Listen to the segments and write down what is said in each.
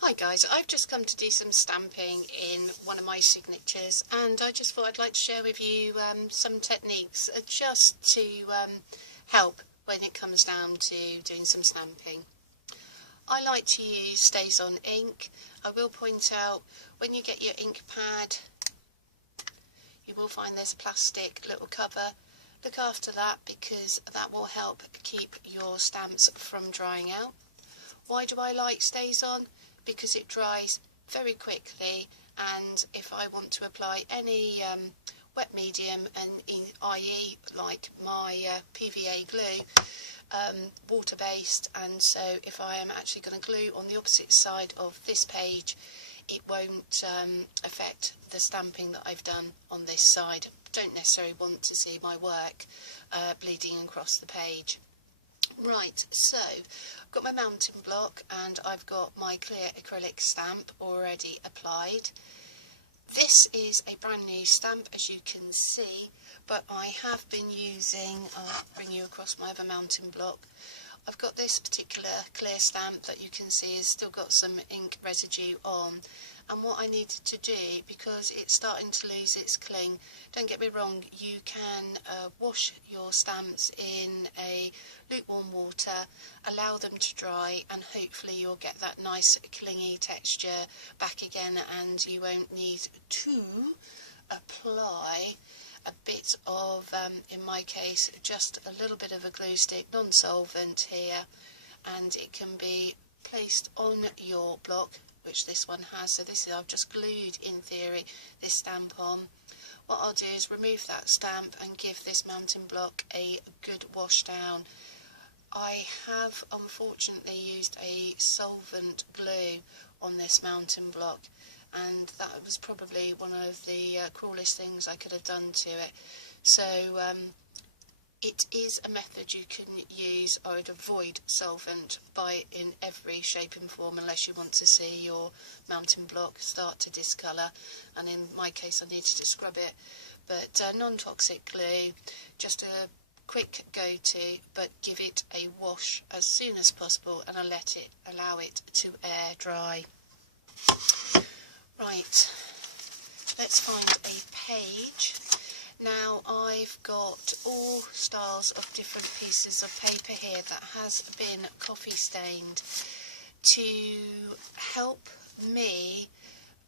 Hi guys, I've just come to do some stamping in one of my signatures, and I just thought I'd like to share with you some techniques just to help when it comes down to doing some stamping. I like to use Stays On ink. I will point out, when you get your ink pad, you will find there's a plastic little cover. Look after that, because that will help keep your stamps from drying out. Why do I like Stays On? Because it dries very quickly, and if I want to apply any wet medium, and i.e. like my PVA glue, water-based, and so if I am actually going to glue on the opposite side of this page, it won't affect the stamping that I've done on this side. Don't necessarily want to see my work bleeding across the page. Right, so I've got my mountain block and I've got my clear acrylic stamp already applied. This is a brand new stamp, as you can see, but I have been using, I'll bring you across my other mountain block. I've got this particular clear stamp that you can see has still got some ink residue on, and what I needed to do, because it's starting to lose its cling, don't get me wrong, you can wash your stamps in a lukewarm water, allow them to dry, and hopefully you'll get that nice clingy texture back again, and you won't need to apply a bit of, in my case, just a little bit of a glue stick, non-solvent here, and it can be placed on your block, which this one has. So this is, I've just glued, in theory, this stamp on. What I'll do is remove that stamp and give this mountain block a good wash down. I have unfortunately used a solvent glue on this mountain block, and that was probably one of the cruelest things I could have done to it. So it is a method you can use. I would avoid solvent in every shape and form, unless you want to see your mountain block start to discolour, and in my case I needed to scrub it. But non-toxic glue, just a quick go-to, but give it a wash as soon as possible and allow it to air dry. Right, let's find a page. Now I've got all styles of different pieces of paper here that has been coffee stained. To help me,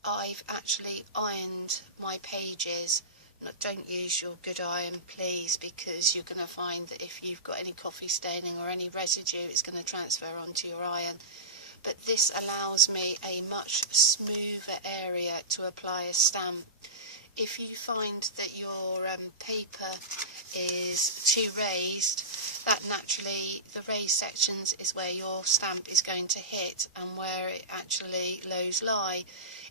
I've actually ironed my pages. Don't use your good iron, please, because you're going to find that if you've got any coffee staining or any residue, it's going to transfer onto your iron. But this allows me a much smoother area to apply a stamp. If you find that your paper is too raised, that naturally, the raised sections is where your stamp is going to hit, and where it actually lows lie,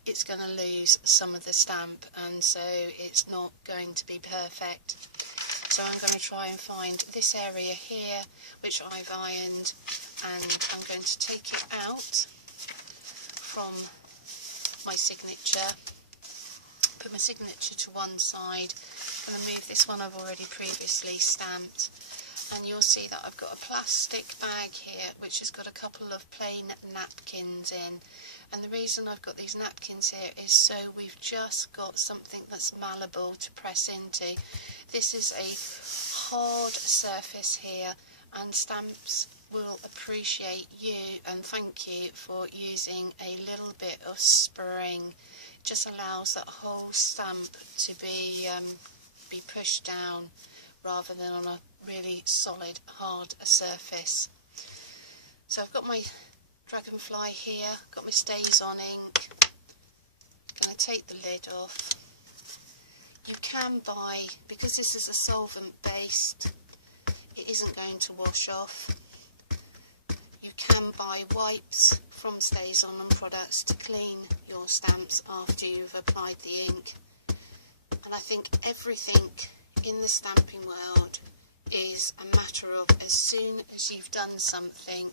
it's going to lose some of the stamp, and so it's not going to be perfect. So I'm going to try and find this area here, which I've ironed, and I'm going to take it out from my signature, put my signature to one side, and then move this one I've already previously stamped, and you'll see that I've got a plastic bag here which has got a couple of plain napkins in. And the reason I've got these napkins here is so we've just got something that's malleable to press into. This is a hard surface here, and stamps will appreciate you and thank you for using a little bit of spring. It just allows that whole stamp to be pushed down rather than on a really solid hard surface. So I've got my dragonfly here, got my Stays On ink. Going to take the lid off. You can buy, because this is a solvent based, it isn't going to wash off. You can buy wipes from Stays On products to clean your stamps after you've applied the ink. And I think everything in the stamping world is a matter of, as soon as you've done something,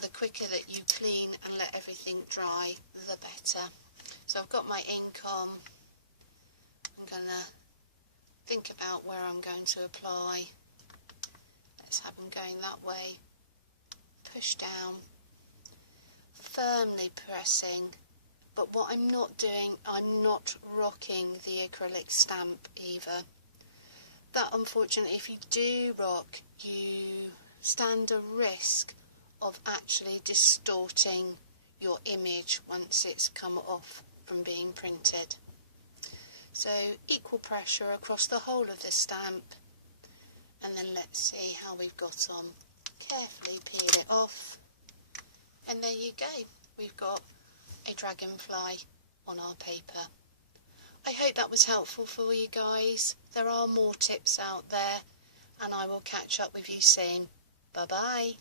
the quicker that you clean and let everything dry, the better. So I've got my ink on. I'm going to think about where I'm going to apply. Let's have them going that way. Push down. firmly pressing, but what I'm not doing, I'm not rocking the acrylic stamp either. That, unfortunately, if you do rock, you stand a risk of actually distorting your image once it's come off from being printed. So equal pressure across the whole of the stamp, and then let's see how we've got on. Carefully peel it off, and there you go, we've got a dragonfly on our paper. I hope that was helpful for you guys. There are more tips out there, and I will catch up with you soon. Bye bye.